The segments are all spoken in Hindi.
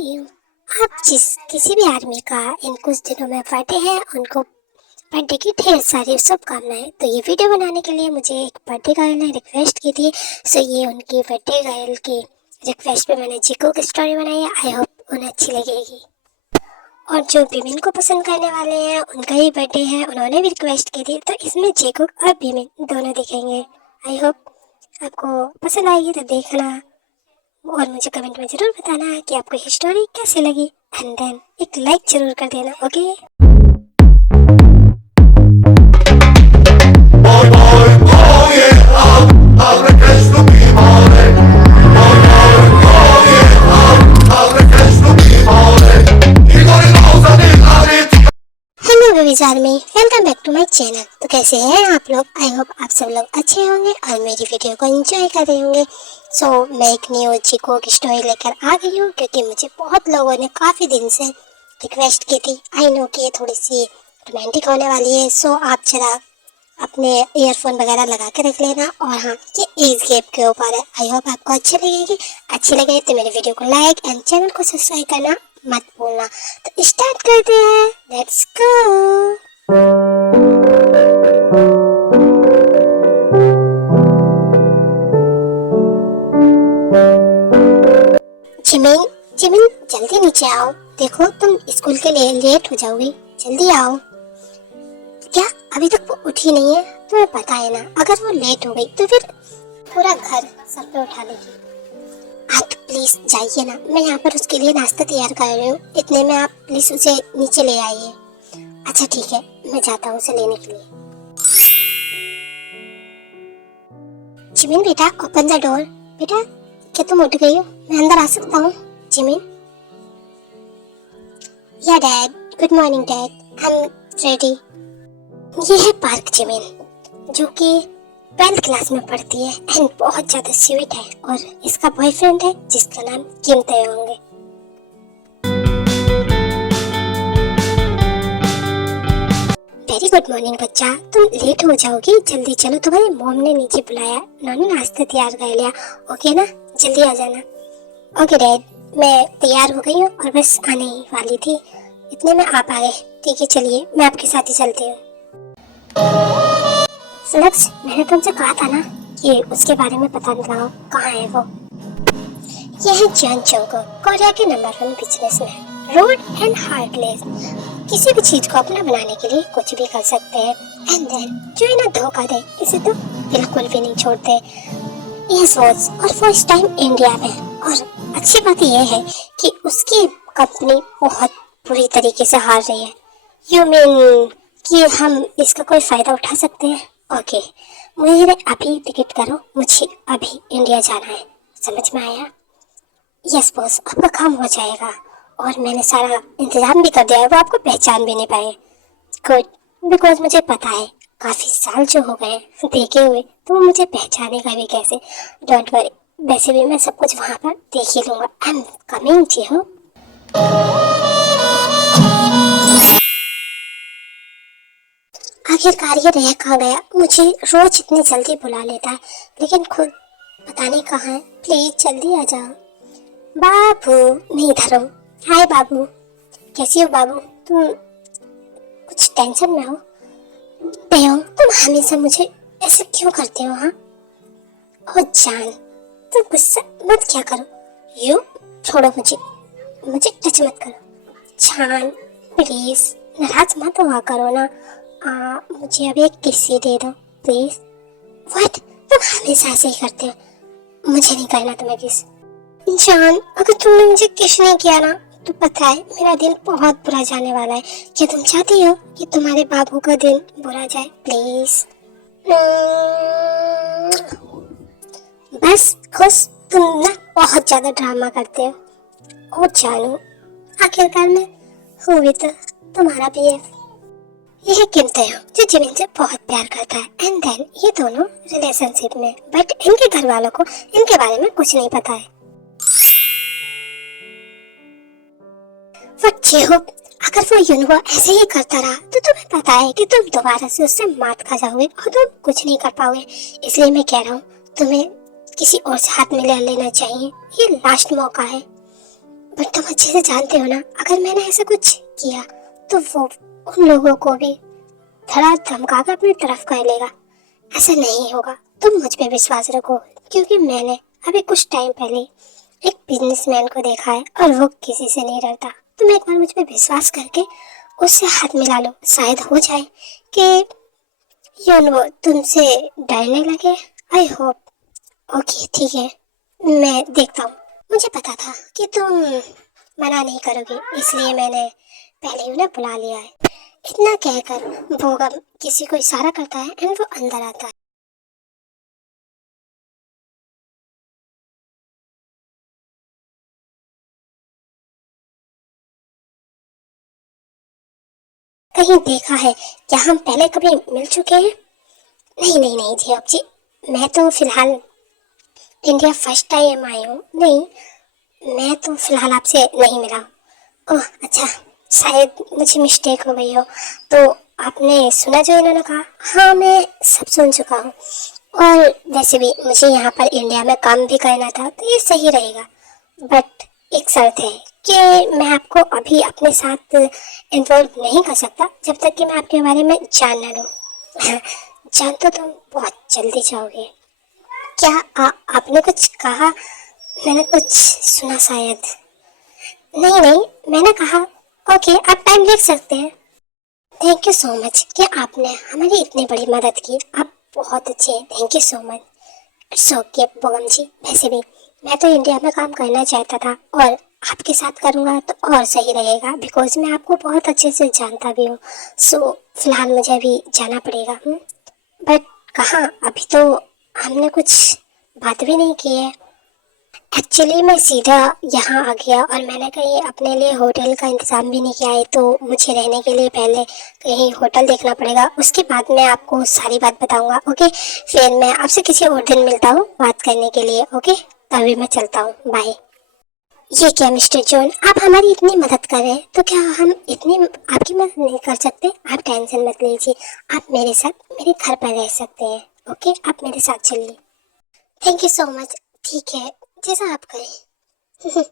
यू। आप किसी भी आदमी का इन कुछ दिनों में बर्थडे है, उनको बर्थडे की ढेर सारी शुभकामनाएं। तो ये वीडियो बनाने के लिए मुझे एक बर्थडे गर्ल ने रिक्वेस्ट की थी, सो ये उनकी बर्थडे गर्ल की रिक्वेस्ट पे मैंने जीको की स्टोरी बनाई है। आई होप उन्हें अच्छी लगेगी। और जो बीमिन को पसंद करने वाले हैं, उनका ही बर्थडे है, उन्होंने भी रिक्वेस्ट की थी, तो इसमें जेको और बीमिन दोनों दिखेंगे। आई होप आपको पसंद आएगी, तो देखना और मुझे कमेंट में ज़रूर बताना कि आपको ये स्टोरी कैसी लगी। एंड देन एक लाइक ज़रूर कर देना। Okay, babies army, welcome back to my channel. तो कैसे हैं आप लोग? आई होप आप सब लोग अच्छे होंगे और मेरी वीडियो को एंजॉय कर रहे होंगे। सो मैं एक न्यू चिको की स्टोरी लेकर आ गई हूँ, क्योंकि मुझे बहुत लोगों ने काफ़ी दिन से रिक्वेस्ट की थी। आई नो कि ये थोड़ी सी रोमांटिक होने वाली है, सो आप जरा अपने ईयरफोन वगैरह लगा के रख लेना। और हाँ, ये एज गैप के ऊपर है। आई होप आपको अच्छी लगे तो मेरे वीडियो को लाइक एंड चैनल को सब्सक्राइब करना मत भूलना। तो स्टार्ट करते हैं, लेट्स गो। जिमिन, जिमिन जल्दी नीचे आओ। देखो तुम स्कूल के लिए लेट हो जाओगी, जल्दी आओ। क्या अभी तक वो उठी नहीं है? तुम्हें पता है ना, अगर वो लेट हो गई तो फिर पूरा घर सर पे उठा लेगी। आप प्लीज जाइए ना, मैं यहाँ पर उसके लिए नाश्ता तैयार कर रही हूँ। इतने में आप प्लीज उसे नीचे ले आइए। अच्छा ठीक है, मैं जाता हूँ उसे लेने के लिए। जिमिन बेटा, ओपन द डोर। बेटा क्या तुम उठ गई हो? मैं अंदर आ सकता हूँ? जिमिन। या dad, good morning dad, I am ready. ये है पार्क जिमिन, जो कि 12th क्लास में पढ़ती है एंड बहुत ज्यादा स्वीट है, और इसका बॉयफ्रेंड है जिसका नाम किम ताएयोंग है। वेरी गुड मॉर्निंग बच्चा, तुम लेट हो जाओगी, जल्दी चलो, तुम्हारी मॉम ने नीचे बुलाया, उन्होंने नाश्ता तैयार कर लिया। ओके ना, जल्दी आ जाना। ओके डैड, मैं तैयार हो गई हूँ और बस आने ही वाली थी, इतने में आप आ गए। ठीक है चलिए, मैं आपके साथ ही चलती हूँ। सुलक्ष, मैंने तुमसे कहा था ना कि उसके बारे में पता लगाओ, कहाँ है वो? यह है जॉन चोंगो, कोरिया के नंबर 1 बिजनेसमैन, रूड एंड हार्टलेस। किसी भी चीज को अपना बनाने के लिए कुछ भी कर सकते हैं। एंड देन जो इन्हें धोखा दे, इसे तो बिल्कुल भी नहीं छोड़ते। ये सोच और फर्स्ट टाइम इंडिया में। और अच्छी बात यह है कि उसकी कंपनी बहुत बुरी तरीके से हार रही है। यू मीन कि हम इसका कोई फायदा उठा सकते हैं? ओके, मुझे अभी टिकट करो, मुझे अभी इंडिया जाना है। समझ में आया? यस बॉस, आपका काम हो जाएगा और मैंने सारा इंतजाम भी कर दिया है, वो आपको पहचान भी नहीं पाए। गुड, बिकॉज मुझे पता है काफी साल जो हो गए देखे हुए, तो वो मुझे पहचानेगा भी कैसे। डोंट वरी, वैसे भी मैं सब कुछ वहाँ पर देख ही लूंगा। आई एम कमिंग जी हो। आखिरकार ये रह कहाँ गया? मुझे रोज इतनी जल्दी बुला लेता है, लेकिन खुद पता नहीं कहाँ है। प्लीज जल्दी आ जाओ। बाबू, मैं इधर हूँ। हाय बाबू, कैसी हो बाबू? तुम कुछ टेंशन में हो? ताएयोंग, तुम हमेशा मुझे ऐसे क्यों करते हो? हाँ ओ जान, तुम गुस्सा मत क्या करो। यू छोड़ो मुझे, मुझे टच मत करो। जान प्लीज नाराज मत हुआ करो ना। मुझे अभी एक किस्सी दे दो प्लीज। व्हाट, तुम हमेशा ऐसे ही करते हो। मुझे नहीं करना तुम्हें किस। जान, अगर तुमने मुझे किस नहीं किया ना, तो पता है मेरा दिन बहुत बुरा जाने वाला है। क्या तुम चाहती हो कि तुम्हारे बाबू का दिन बुरा जाए? प्लीज बस खुश। तुम ना बहुत ज्यादा ड्रामा करते हो। और जानू, आखिरकार मैं हूँ भी तो तुम्हारा BF। ये है किम ताएयोंग, जो जिमिन से बहुत प्यार करता है। एंड देन ये दोनों रिलेशनशिप में, बट इनके घर वालों को इनके बारे में कुछ नहीं पता है। बट जे होप, अगर वो यूनहो ऐसे ही करता रहा तो तुम्हें पता है कि तुम दोबारा से उससे मात खा जाओगे और तुम कुछ नहीं कर पाओगे। इसलिए मैं कह रहा हूँ, तुम्हें किसी और से हाथ मिला लेना चाहिए। ये लास्ट मौका है। बट तुम अच्छे से जानते हो ना, अगर मैंने ऐसा कुछ किया तो वो उन लोगों को भी थोड़ा धमका कर अपनी तरफ कर लेगा। ऐसा नहीं होगा, तुम मुझ पे विश्वास रखो, क्योंकि मैंने अभी कुछ टाइम पहले एक बिजनेसमैन को देखा है और वो किसी से नहीं डरता। तुम एक बार मुझ पे विश्वास करके उससे हाथ मिला लो, शायद हो जाए कि वो तुमसे डरने लगे। I hope. ओके ठीक है, मैं देखता हूँ। मुझे पता था कि तुम मना नहीं करोगे, इसलिए मैंने पहले ही उन्हें बुला लिया है। इतना कहकर भोगम किसी को इशारा करता है एंड वो अंदर आता है। कहीं देखा है क्या हम पहले कभी मिल चुके हैं? नहीं नहीं नहीं जी आप जी, मैं तो फिलहाल इंडिया फर्स्ट टाइम आई हूँ। नहीं, मैं तो फिलहाल आपसे नहीं मिला। ओह अच्छा, शायद मुझे मिस्टेक हो गई हो। तो आपने सुना जो इन्होंने कहा? हाँ, मैं सब सुन चुका हूँ। और वैसे भी मुझे यहाँ पर इंडिया में काम भी करना था, तो ये सही रहेगा। बट एक शर्त है कि मैं आपको अभी अपने साथ इन्वॉल्व नहीं कर सकता जब तक कि मैं आपके बारे में जान ना लूँ। जान तो तुम बहुत जल्दी जाओगे। क्या आपने कुछ कहा? मैंने कुछ सुना शायद। नहीं नहीं, मैंने कहा ओके, आप टाइम लिख सकते हैं। थैंक यू सो मच कि आपने हमारी इतनी बड़ी मदद की। आप बहुत अच्छे हैं, thank you so much. It's okay Bogum ji. वैसे भी मैं तो इंडिया में काम करना चाहता था और आपके साथ करूँगा तो और सही रहेगा, बिकॉज मैं आपको बहुत अच्छे से जानता भी हूँ। सो फिलहाल मुझे अभी जाना पड़ेगा। बट कहाँ, अभी तो हमने कुछ बात भी नहीं की है। एक्चुअली मैं सीधा यहाँ आ गया और मैंने कहीं अपने लिए होटल का इंतज़ाम भी नहीं किया है, तो मुझे रहने के लिए पहले कहीं होटल देखना पड़ेगा। उसके बाद मैं आपको सारी बात बताऊंगा। ओके, फिर मैं आपसे किसी और दिन मिलता हूँ बात करने के लिए। ओके, तभी मैं चलता हूँ, बाय। ये क्या मिस्टर जॉन, आप हमारी इतनी मदद कर रहे हैं, तो क्या हम इतनी आपकी मदद नहीं कर सकते? आप टेंशन मत लीजिए, आप मेरे साथ मेरे घर पर रह सकते हैं। ओके, आप मेरे साथ चलिए। Thank you so much. ठीक है, जैसा आप कहें।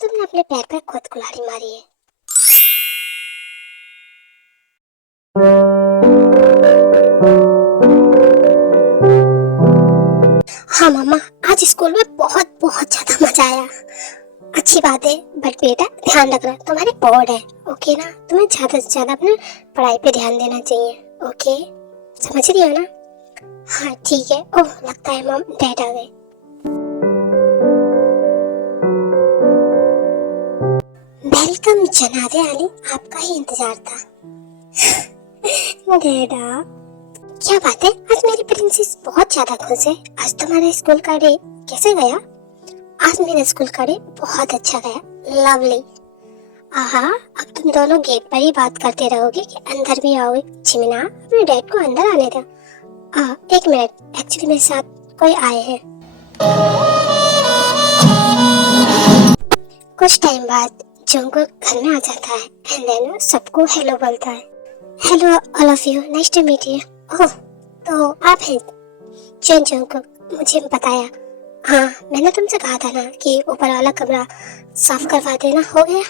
तुमने अपने पैर पर खुद कुल्हाड़ी मारी है। हाँ मामा, आज स्कूल में बहुत बहुत ज्यादा मजा आया। अच्छी बात है, बट बेटा ध्यान रखना, तुम्हारे बोर्ड है। ओके ना, तुम्हें ज्यादा से ज्यादा अपने पढ़ाई पे ध्यान देना चाहिए। ओके, समझ रही हो ना? हाँ ठीक है। ओह, लगता है मम डैड आ गए। वेलकम जनाबे आली, आपका ही इंतजार था। डैडा, क्या बात है, आज मेरी प्रिंसेस बहुत ज्यादा खुश है। आज तुम्हारा स्कूल का डे कैसे गया? आज मेरा स्कूल का डे बहुत अच्छा गया, लवली। आहा, अब तुम दोनों गेट पर ही बात करते रहोगे कि अंदर भी आओगे? चिमिना, अपने डैड को अंदर आने दो। एक मिनट, एक्चुअली मेरे साथ कोई आए हैं। कुछ टाइम बाद जंगकुक घर में आ जाता है एंड देन सबको हेलो बोलता है। Hello all of you, nice to meet you. Oh, तो आप हैं जंगकुक, मुझे बताया। हाँ, मैंने तुमसे कहा था ना कि ऊपर वाला कमरा साफ करवा देना, हो गया?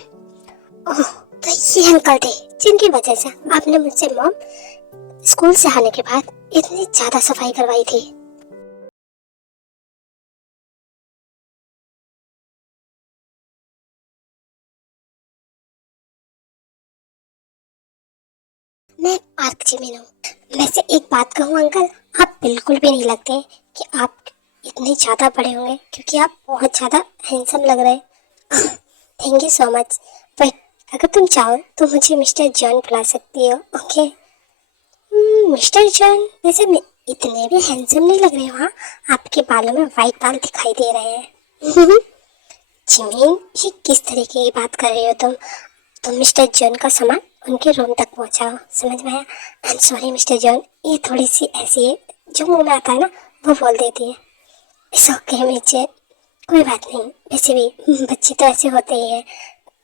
ओह, तो ये अंकल थे जिनकी वजह से आपने मुझसे मॉम स्कूल से आने के बाद इतनी ज्यादा सफाई करवाई थी। मैं पार्क जिमिन हूँ। वैसे एक बात कहूँ अंकल, आप बिल्कुल भी नहीं लगते कि आप इतने ज्यादा बड़े होंगे, क्योंकि आप बहुत ज्यादा हैंडसम लग रहे हैं। Thank you so much. But अगर तुम चाहो तो मुझे मिस्टर जॉन बुला सकती हो। ओके? मिस्टर जॉन, वैसे इतने भी हैंडसम नहीं लग रहे हो। हाँ, आपके बालों में व्हाइट बाल दिखाई दे रहे हैं। जिमीन, ये किस तरीके की बात कर रही हो तुम? तो मिस्टर जॉन का सामान उनके रूम तक पहुंचाओ, समझ में आया? I am sorry mister John, ये थोड़ी सी ऐसी है, जो मुंह में आता है ना वो बोल देती है। इट्स ओके मिर्चे, कोई बात नहीं। वैसे भी बच्चे तो ऐसे होते ही है,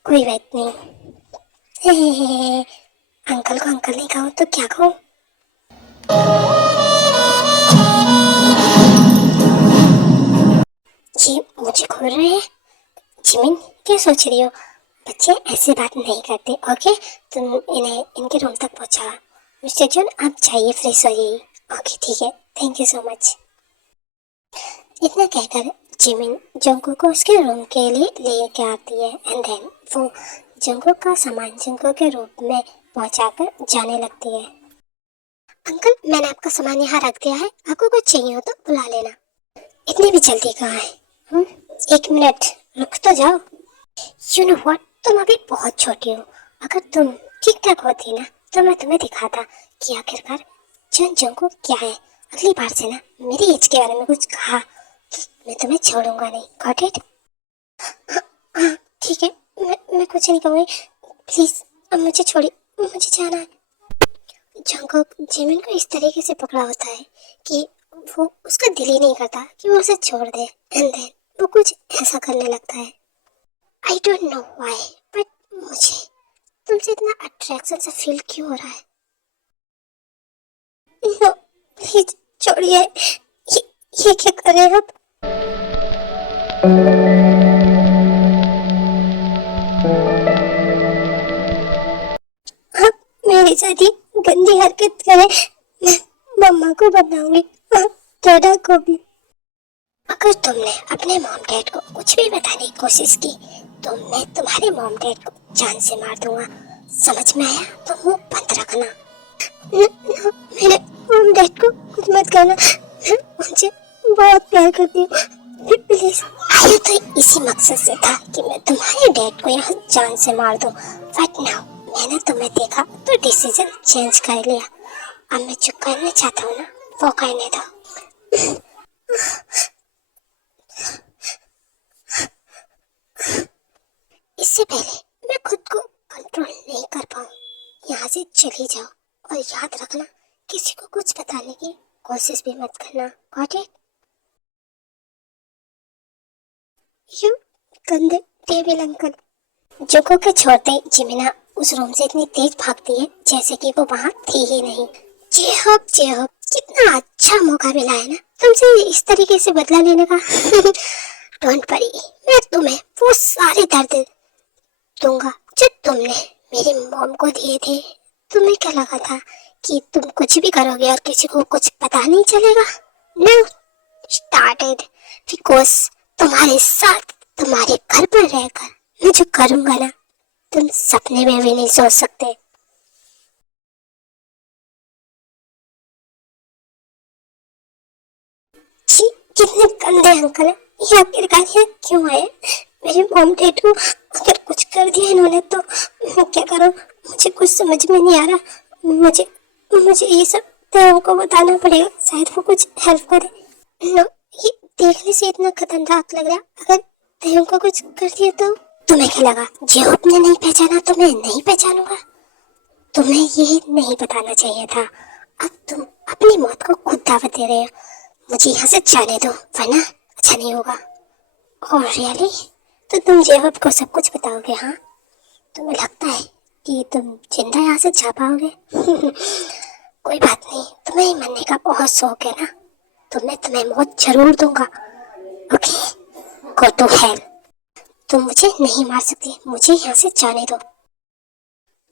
कोई बात नहीं। अंकल को अंकल नहीं कहूँ तो क्या कहूँ? जी मुझे खोल रहे हैं। जिमिन, क्या सोच रही हो? बच्चे ऐसे बात नहीं करते। ओके, तुम इन्हें इनके रूम तक पहुंचा। मिस्टर जॉन, आप जाइए, फ्रेश होइए। ओके ठीक है, थैंक यू सो मच। इतना कहकर जिमिन जंगकुक को उसके रूम के लिए लेके आती है एंड देन वो जंगकुक का सामान जंगकुक के रूम में पहुंचाकर जाने लगती है। अंकल, मैंने आपका सामान यहाँ रख दिया है, आपको कुछ चाहिए हो तो बुला लेना। इतनी भी जल्दी कहाँ है? एक मिनट रुक तो जाओ। यू नो व्हाट, तुम अभी बहुत छोटी हो। अगर तुम ठीक ठाक होती ना तो मैं तुम्हें दिखाता कि आखिरकार जन जंगकुक क्या है। अगली बार से ना मेरी एज के बारे में कुछ कहा तो मैं तुम्हें छोड़ूंगा नहीं। Got it? हाँ ठीक है, मैं कुछ नहीं कहूँगी। प्लीज अब मुझे छोड़िए, मुझे जाना है। जंगकुक जिमिन को इस तरीके से पकड़ा होता है कि वो उसका दिल ही नहीं करता कि वो उसे छोड़ दे एंड देन वो कुछ ऐसा करने लगता है। I don't know why, but मुझे तुमसे इतना अट्रैक्शन सा फील क्यों हो रहा है? नो प्लीज छोड़िए। ये क्या कर रहे हो आप? आप मेरी शादी गंदी हरकत करें, मैं मम्मा को बताऊंगी और डैडा को भी। अगर तुमने अपने मॉम डैड को कुछ भी बताने की कोशिश की तो मैं तुम्हारे मॉम डैड को जान से मार दूंगा। समझ में आया? तो मुंह बंद रखना। मेरे मॉम डैड को कुछ मत करना, मैं उनसे बहुत प्यार करती हूँ। प्लीज। आया तो इसी मकसद से था कि मैं तुम्हारे डैड को यहाँ जान से मार दूं, बट नाउ मैंने तुम्हें देखा तो डिसीजन चेंज कर लिया। अब मैं जो करना चाहता हूँ ना वो करने दो। इससे पहले मैं खुद को कंट्रोल नहीं कर पाऊँ, यहाँ से चली जाओ और याद रखना किसी को कुछ बताने की कोशिश भी मत करना। Got it? यू गंदे टेबल अंकल। जोको के छोड़ते जिमिना उस रूम से इतनी तेज भागती है जैसे कि वो वहाँ थी ही नहीं। जेहोब जेहोब, कितना अच्छा मौका मिला है ना तुमसे इस तरीके से बदला लेने का। डोंट वरी, मैं तुम्हें वो सारे दर्द दूंगा जो तुमने मेरी मॉम को दिए थे। तुम्हें क्या लगा था कि तुम कुछ भी करोगे और किसी को कुछ पता नहीं चलेगा? नो स्टार्टेड, बिकॉज तुम्हारे साथ तुम्हारे घर पर रहकर मैं जो करूंगा ना तुम सपने में भी नहीं सोच सकते। छी, कितने गंदे अंकल है ये। आखिरकार यहाँ क्यों आए? मेरे मॉम डैड को अगर कुछ कर दिया इन्होंने तो मैं क्या करूँ? मुझे कुछ समझ में नहीं आ रहा। मुझे मुझे ये सब तेरे को बताना पड़ेगा, शायद वो कुछ हेल्प करे। नो, ये देखने से इतना खतरनाक लग रहा, अगर तेरे को कुछ कर दिया तो? तुम्हें क्या लगा जो आपने नहीं पहचाना तो मैं नहीं पहचानूंगा? तुम्हें ये नहीं बताना चाहिए था। अब तुम अपनी मौत को खुद दावत दे रहे हो। मुझे यहाँ से जाने दो वरना अच्छा नहीं होगा। Oh really? तो तुम जेहब को सब कुछ बताओगे? हाँ, तुम्हें लगता है कि तुम जिंदा यहाँ से जा पाओगे? कोई बात नहीं, तुम्हें मरने का बहुत शौक है ना, तो मैं तुम्हें मौत जरूर दूंगा। Okay, go to hell. तुम मुझे नहीं मार सकते, मुझे यहाँ से जाने दो।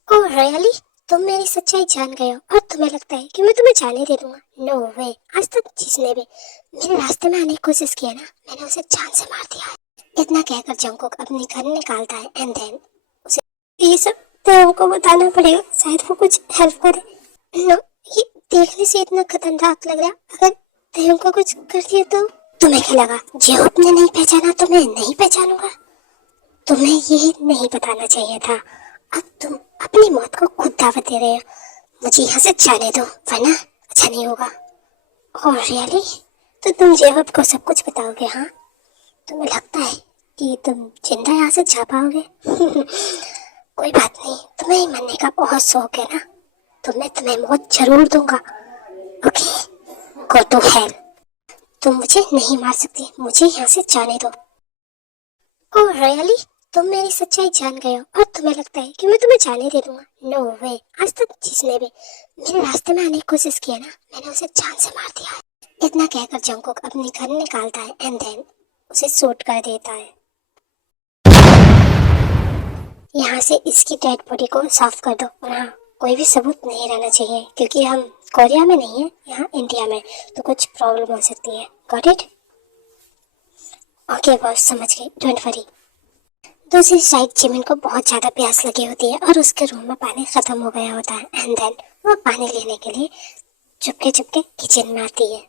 Oh really? तुम मेरी सच्चाई जान गए हो और तुम्हें लगता है कि मैं तुम्हें जाने दे दूंगा? नो वे। आज तक जिसने भी मेरे रास्ते में आने की कोशिश किया ना मैंने उसे जान से मार दिया है। इतना कहकर जंगकुक अपनी गन निकालता है एंड देन उसे ये सब तेरे को बताना पड़ेगा, शायद वो कुछ हेल्प करे। नो, ये देखने से इतना खतरनाक लग रहा, अगर तेरे को कुछ कर दिया तो? तुम्हें क्या लगा जो आपने नहीं पहचाना तो मैं नहीं पहचानूंगा? तुम्हें ये नहीं बताना चाहिए था। अब तुम अपनी मौत को खुद दावत दे रहे हो। मुझे यहाँ से जाने दो वरना अच्छा नहीं होगा। Oh really? तो तुम जेहब को सब कुछ बताओगे? हाँ, तुम्हें लगता है कि तुम जिंदा यहाँ से जा पाओगे? कोई बात नहीं, तुम्हें मरने का बहुत शौक है ना, तो मैं तुम्हें मौत जरूर दूंगा। Okay, go to hell. तुम मुझे नहीं मार सकते, मुझे यहाँ से जाने दो। Oh really? तुम मेरी सच्चाई जान गए हो और तुम्हें लगता है कि मैं तुम्हें जाने दे दूंगा? नो वे। आज तक जिसने भी मेरे रास्ते में आने की कोशिश किया ना मैंने उसे जान से मार दिया है। इतना कहकर जंगकुक अपनी गन निकालता है एंड देन उसे शूट कर देता है। यहाँ से इसकी डेड बॉडी को साफ कर दो और हाँ, कोई भी सबूत नहीं रहना चाहिए क्योंकि हम कोरिया में नहीं है, यहाँ इंडिया में, तो कुछ प्रॉब्लम हो सकती है। Got it? ओके बॉस, समझ गई, डोंट वरी। दूसरी साइड जिमिन को बहुत ज्यादा प्यास लगी होती है और उसके रूम में पानी खत्म हो गया होता है एंड देन वो पानी लेने के लिए चुपके चुपके किचन में आती है।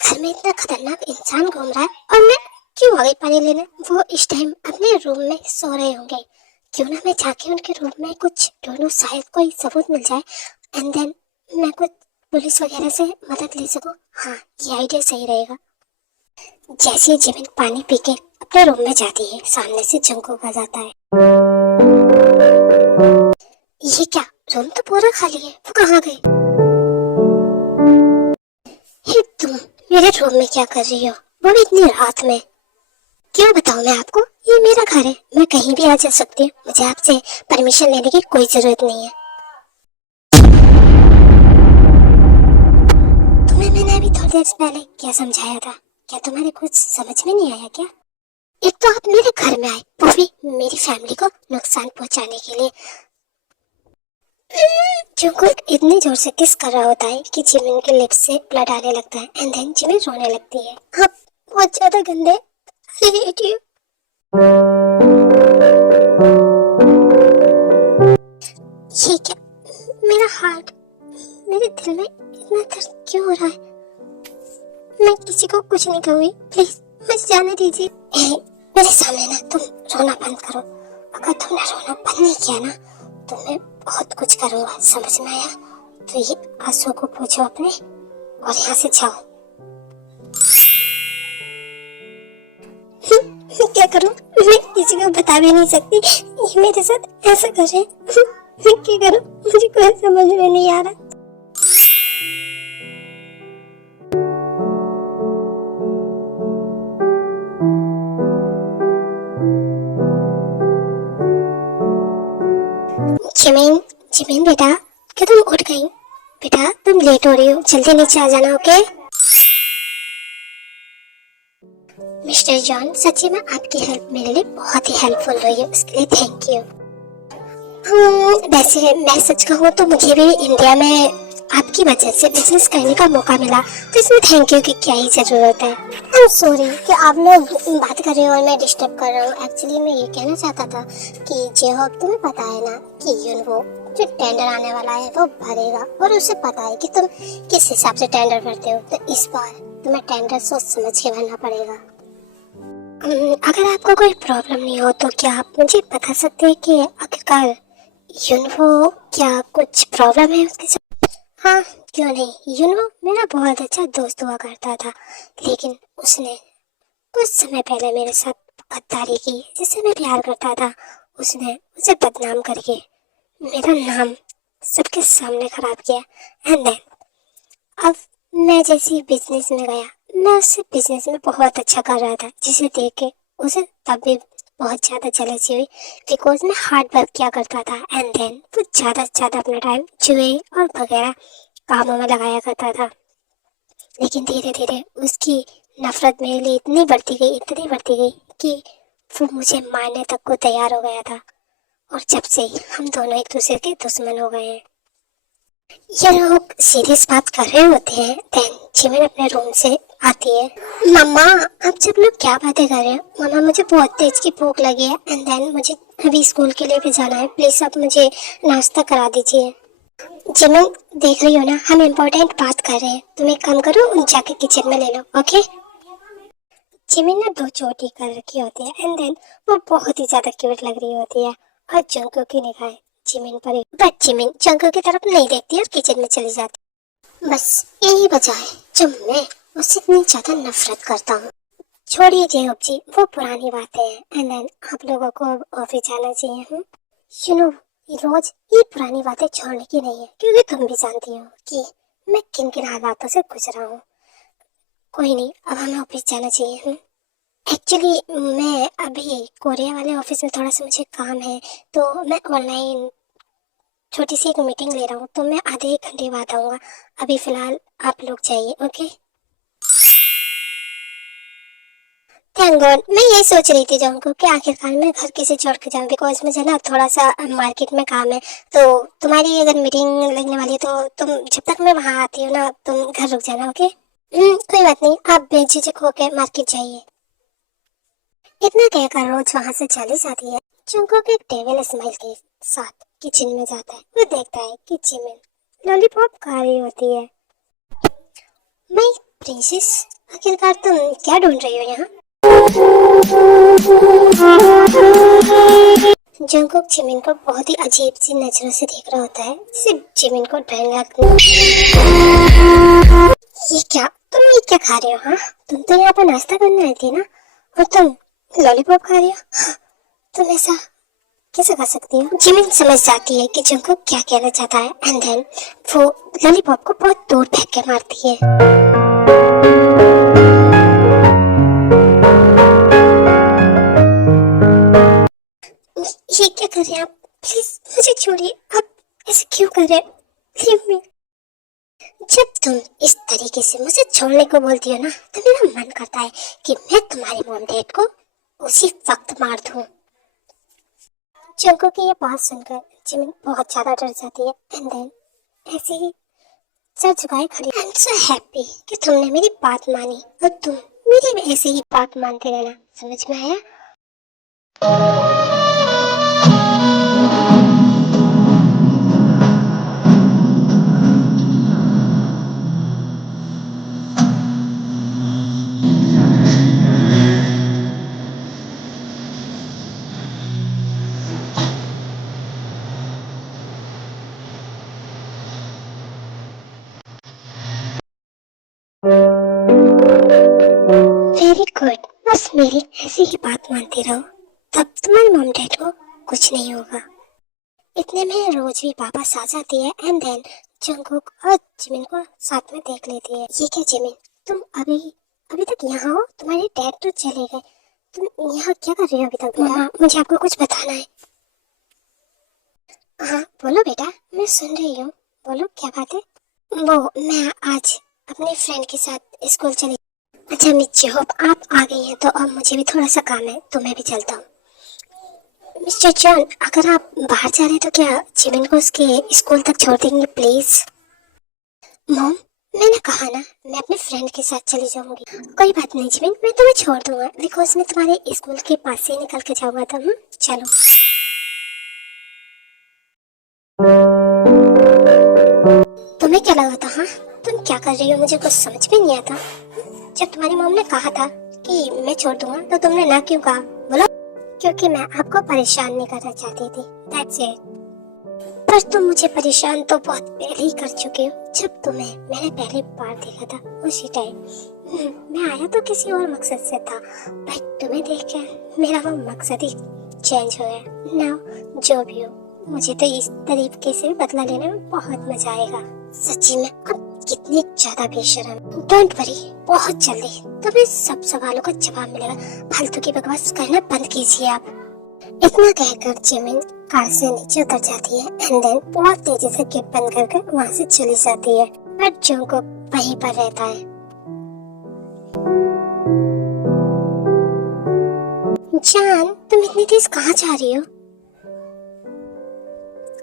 घर में इतना खतरनाक इंसान घूम रहा है और मैं क्यों आ गई पानी लेने? वो इस टाइम अपने रूम में सो रहे होंगे। क्यों ना मैं जाके उनके रूम में कुछ ढूंढूं, शायद कोई सबूत मिल जाए एंड देन मैं कुछ पुलिस वगैरह से मदद ले सकूं। हाँ, ये आइडिया सही रहेगा। जैसे ही जिमिन पानी पी के अपने रूम में जाती है, सामने से जंगकोक आ जाता है। ये क्या, रूम तो पूरा खाली है, वो कहाँ गई? हे तुम मेरे रूम में क्या कर रही हो, वो भी इतनी रात में? क्यों बताऊं मैं आपको, ये मेरा घर है, मैं कहीं भी आ जा सकती हूँ, मुझे आपसे परमिशन लेने की कोई जरूरत नहीं है। तुम्हें मैंने अभी थोड़ी देर पहले क्या समझाया था? क्या तुम्हारे कुछ समझ में नहीं आया क्या? एक तो आप मेरे घर में आए, वो भी मेरी फैमिली को नुकसान पहुंचाने के लिए। जंगकुक इतनी जोर से किस कर रहा होता है कि जिमिन के लिप्स से ब्लड आने लगता है एंड देन जिमिन रोने लगती है। आप बहुत ज्यादा गंदे, I hate you। ये क्या, मेरा हार्ट, मेरे दिल में इतना दर्द क्यों हो रहा है? मैं किसी को कुछ नहीं कहूँगी, प्लीज मुझे जाने दीजिए। मेरे सामने ना तुम रोना बंद करो। अगर तुमने रोना बंद नहीं किया ना तो मैं बहुत कुछ करूँगा, समझ में आया? तो ये आंसू को पूछो अपने और यहाँ से जाओ। क्या करूं, मैं किसी को बता भी नहीं सकती, ये मेरे साथ ऐसा कर रहे हैं। मैं क्या करूं, मुझे कोई समझ में नहीं आ रहा। जिमिन, जिमिन बेटा, क्या तुम उठ गई? बेटा तुम लेट हो रही हो, जल्दी नीचे आ जाना, ओके? मिस्टर जॉन, सच्ची में आपकी हेल्प मेरे लिए बहुत ही हेल्पफुल रही है, उसके लिए थैंक यू। वैसे मैं सच कहूँ तो मुझे भी इंडिया में आपकी वजह से बिजनेस करने का मौका मिला, तो इसमें थैंक यू की क्या ही जरूरत है। आई एम सॉरी कि आप लोग बात कर रहे हो और मैं डिस्टर्ब कर रहा हूँ। एक्चुअली मैं ये कहना चाहता था कि जे-होप, तुम्हें पता है ना कि यूनवो जो टेंडर आने वाला है वो भरेगा और उसे पता है कि तुम किस हिसाब से टेंडर भरते हो, तो इस बार तुम्हें टेंडर सोच समझ के भरना पड़ेगा। अगर आपको कोई प्रॉब्लम नहीं हो तो क्या आप मुझे बता सकते हैं कि आखिरकार यूनवो क्या कुछ प्रॉब्लम है उसके साथ? हाँ, क्यों नहीं, यूनवो मेरा बहुत अच्छा दोस्त हुआ करता था, लेकिन उसने कुछ समय पहले मेरे साथ गद्दारी की। जिससे मैं प्यार करता था उसने मुझे बदनाम करके मेरा नाम सबके सामने खराब किया एंड देन अब मैं जैसी बिजनेस में गया, मैं उससे बिजनेस में बहुत अच्छा कर रहा था, जिसे देख के उसे तब भी बहुत ज़्यादा जेलसी हुई बिकॉज मैं हार्ड वर्क किया करता था एंड देन वो ज़्यादा से ज़्यादा अपना टाइम जुए और वगैरह कामों में लगाया करता था। लेकिन धीरे धीरे उसकी नफरत मेरे लिए इतनी बढ़ती गई कि वो मुझे मारने तक को तैयार हो गया था और जब से ही हम दोनों एक दूसरे के दुश्मन हो गए हैं। ये लोग सीरियस बात कर रहे होते हैं, देन जिमिन अपने रूम से आती है। मम्मा, आप सब लोग क्या बातें कर रहे हो? मम्मा, मुझे बहुत तेज की भूख लगी है एंड देन मुझे अभी स्कूल के लिए भी जाना है, प्लीज आप मुझे नाश्ता करा दीजिए। जिमिन, देख रही हो ना हम इम्पोर्टेंट बात कर रहे हैं, तुम एक काम करो, उन जाके किचन में ले लो, ओके? जिमिन ने 2 चोटी कर रखी होती है एंड देन वो बहुत ही ज्यादा क्यूट लग रही होती है और जंगकुक की निगाहें जिमिन पर ही, बट जिमिन जंगकुक की तरफ नहीं देखती और किचन में चली जाती। बस यही वजह है जो मैं उससे इतनी ज्यादा नफरत करता हूँ। छोड़िए जे-होप जी, वो पुरानी बातें हैं एंड देन आप लोगों को ऑफिस जाना चाहिए। यू नो, रोज ये पुरानी बातें छोड़ने की नहीं है क्योंकि तुम भी जानती हो कि मैं किन किन हालातों से गुजरा हूँ। कोई नहीं, अब हमें ऑफिस जाना चाहिए। एक्चुअली मैं अभी कोरिया वाले ऑफिस में थोड़ा सा मुझे काम है, तो मैं ऑनलाइन छोटी सी एक मीटिंग ले रहा हूँ, तो मैं आधे 1 घंटे बाद आऊँगा। अभी फ़िलहाल आप लोग जाइए, ओके? थैंक गॉड, मैं यही सोच रही थी जंको कि आखिरकार मैं घर कैसे छोड़ के जाऊं, बिकॉज मुझे ना थोड़ा सा मार्केट में काम है। तो तुम्हारी अगर मीटिंग लगने वाली है तो तुम जब तक मैं वहां आती हूँ ना तुम घर रुक जाना, ओके? कोई बात नहीं, आप बेझिझक होके मार्केट जाइए। इतना कहकर रोज वहां से चली जाती है। जंको के एक टेबल स्माइल के साथ किचन में जाता है। वो देखता है कि जिमिन लॉलीपॉप खा रही होती है। मैं प्रिंसेस, आखिरकार तुम क्या ढूंढ रही हो यहाँ? जंगकुक जिमिन को बहुत ही अजीब सी नजरों से देख रहा होता है, जिससे जिमिन को डर लगता है। ये क्या, तुम ये क्या खा रहे हो? हाँ, तुम तो यहाँ पर नाश्ता करने आई थी ना, और तुम लॉलीपॉप खा रही हो? हाँ, तुम ऐसा कैसे कर सकती हो? जिमिन समझ जाती है कि जंगकुक क्या कहना चाहता है, एंड देन वो लॉलीपॉप को बहुत दूर फेंक के मारती है। ये क्या कर रहे हैं आप? प्लीज मुझे छोड़िए, आप ऐसे क्यों कर रहे हैं? Leave me. जब तुम इस तरीके से मुझे छोड़ने को बोलती हो ना, तो मेरा मन करता है कि मैं तुम्हारे मॉम डैड को उसी वक्त मार दूं। चंको की ये बात सुनकर जिमिन बहुत ज्यादा डर जाती है, एंड देन ऐसे ही सर झुकाए खड़ी। आई एम सो हैप्पी कि तुमने मेरी बात मानी, और तुम मेरी भी ऐसे ही बात मानते रहना, समझ में आया? वेरी गुड, बस मेरी ऐसी ही बात मानते रहो, तब तुम्हारे मॉम डैड को कुछ नहीं होगा। इतने में रोज भी वापस आ जाती है, एंड देन जंगकुक और जिमिन को साथ में देख लेती है। ये क्या जिमिन, तुम अभी अभी तक यहाँ हो? तुम्हारे डैड तो चले गए, तुम यहाँ क्या कर रही हो अभी तक? बेटा, मुझे आपको कुछ बताना है। हाँ बोलो बेटा, मैं सुन रही हूँ, बोलो क्या बात है? वो मैं आज अपने फ्रेंड के साथ स्कूल चली। अच्छा मिच्ची, होप आप आ गई हैं, तो अब मुझे भी थोड़ा सा काम है, तो मैं भी चलता हूँ। मिस्टर जॉन, अगर आप बाहर जा रहे हैं तो क्या जिमिन को उसके स्कूल तक छोड़ देंगे प्लीज? मॉम, मैंने कहा ना मैं अपने फ्रेंड के साथ चली जाऊंगी। कोई बात नहीं जिमिन, मैं तुम्हें छोड़ दूंगा, बिकॉज मैं तुम्हारे स्कूल के पास से निकल के जाऊंगा था। चलो। तुम्हें क्या लगा था? हाँ, तुम क्या कर रही हो, मुझे कुछ समझ में नहीं आता। जब तुम्हारी मॉम ने कहा था कि मैं छोड़ दूंगा, तो तुमने ना क्यों कहा? बोलो। क्योंकि मैं आपको परेशान नहीं करना चाहती थी, दैट्स इट। पर तुम मुझे परेशान तो बहुत पहले ही कर चुके हो, जब तुम्हें मैंने पहली बार देखा था उसी टाइम। मैं आया तो किसी और मकसद से था, बट तुम्हें देख कर मेरा वो मकसद ही चेंज हो गया। नाउ जो भी हो, मुझे तो इस तरीके से बदला लेने में बहुत मजा आएगा। सच्ची में अब कितनी ज्यादा बेशर्म। डोंट वरी, बहुत जल्दी तुम्हें सब सवालों का जवाब मिलेगा। फालतू की बकवास करना बंद कीजिए आप। इतना कहकर जिमिन कार से नीचे उतर जाती है, एंड देन बहुत तेजी से गेट बंद करके वहाँ से चली जाती है। बट जंगकुक वहीं पर रहता है। जान, तुम इतनी तेज कहाँ जा रही हो?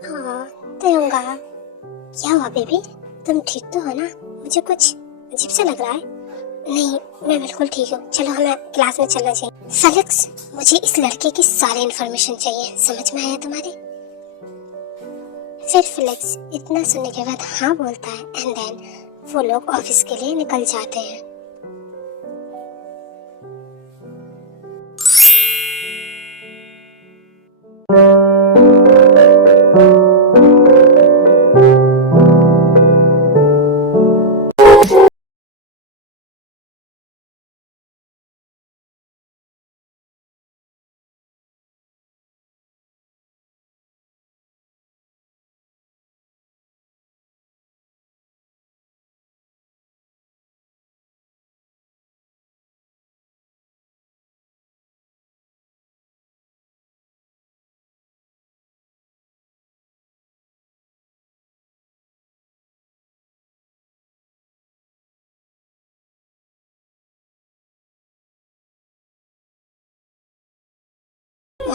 हाँ, तिरंगा। क्या हुआ बेबी, तुम ठीक तो हो ना? मुझे कुछ अजीब सा लग रहा है। नहीं, मैं बिल्कुल ठीक हूँ, चलो हमें क्लास में चलना चाहिए। फेलिक्स, मुझे इस लड़के की सारी इन्फॉर्मेशन चाहिए, समझ में आया तुम्हारे? फिर फेलिक्स इतना सुनने के बाद हाँ बोलता है, एंड देन वो लोग ऑफिस के लिए निकल जाते हैं।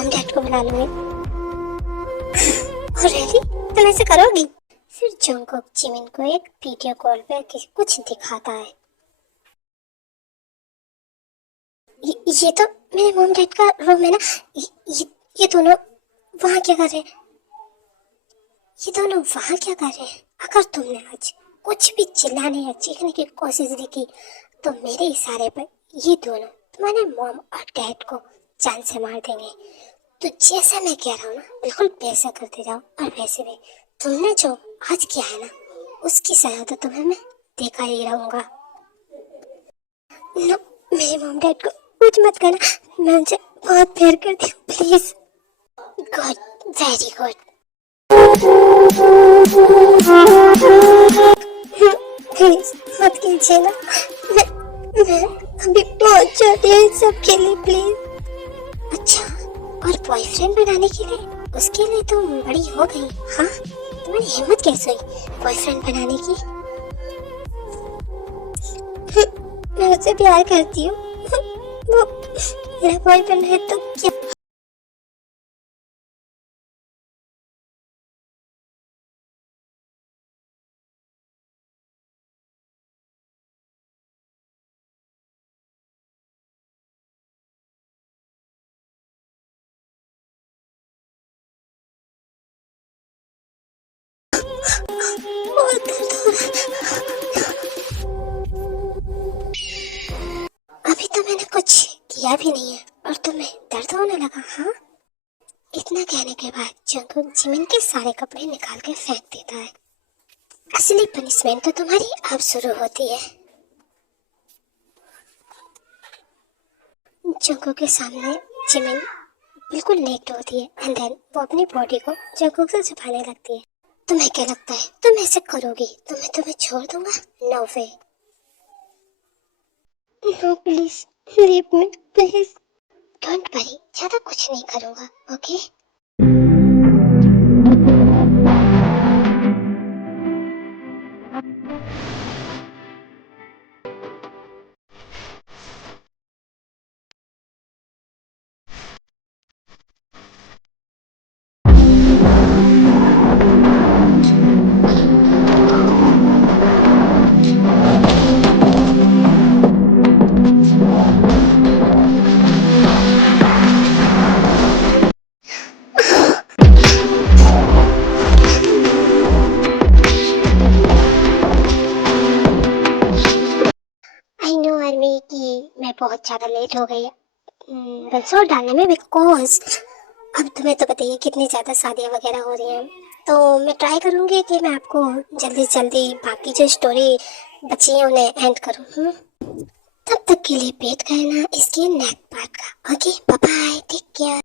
मॉम डैड को बुला लूंगी। और रियली तुम ऐसे करोगी? फिर जंगकुक जिमिन को एक वीडियो कॉल पे कुछ दिखाता है। ये तो मेरे मॉम डैड का रूम है ना। ये दोनों वहाँ क्या कर रहे हैं? ये दोनों वहाँ क्या कर रहे हैं? अगर तुमने आज कुछ भी चिल्लाने या चीखने की कोशिश भी की तो मेरे इशारे पर ये दोनों तुम्हारे मॉम और डैड को जान से मार देंगे। तो जैसा मैं कह रहा हूँ ना, बिल्कुल वैसा करते जाओ। और वैसे भी तुमने जो आज किया है ना, उसकी सजा तो तुम्हें मैं देखा ही रहूंगा। नो, मेरे मॉम डैड को कुछ मत करना, मैं उनसे बहुत प्यार करती हूँ, please. Good, very good. Please मत कीजिए ना, मैं अभी बहुत चाहती हूँ इस सब के लिए, प्लीज। अच्छा, और बॉयफ्रेंड बनाने के लिए? उसके लिए तुम बड़ी हो गई। हाँ, तुम्हारी हिम्मत कैसे हुई बॉयफ्रेंड बनाने की? मैं उससे प्यार करती हूँ, वो मेरा बॉयफ्रेंड है तो क्या? बहुत दर्द हो रहा है। अभी तो मैंने कुछ किया भी नहीं है और तुम्हें दर्द होने लगा? हाँ, इतना कहने के बाद जंगकुक जिमिन के सारे कपड़े निकाल के फेंक देता है। असली पनिशमेंट तो तुम्हारी अब शुरू होती है। जंगकुक के सामने जिमिन बिल्कुल नेक्ड होती है एंड देन वो अपनी बॉडी को जंगकुक से छुपाने लगती है। तुम्हें क्या लगता है तुम ऐसे करोगी तो मैं तुम्हें छोड़ दूंगा? No way. No please, leave me please. Don't worry, ज्यादा कुछ नहीं करूंगा, ओके? आई नो आर्मी कि मैं बहुत ज्यादा लेट हो गई रसोई डालने में, बिकॉज अब तुम्हें तो बताइए कितनी ज़्यादा शादियाँ वगैरह हो रही हैं। तो मैं ट्राई करूँगी कि मैं आपको जल्दी से जल्दी बाकी जो स्टोरी बची है उन्हें एंड करूँ। तब तक के लिए वेट करना इसके नेक्स्ट पार्ट का। Okay, bye bye, take care.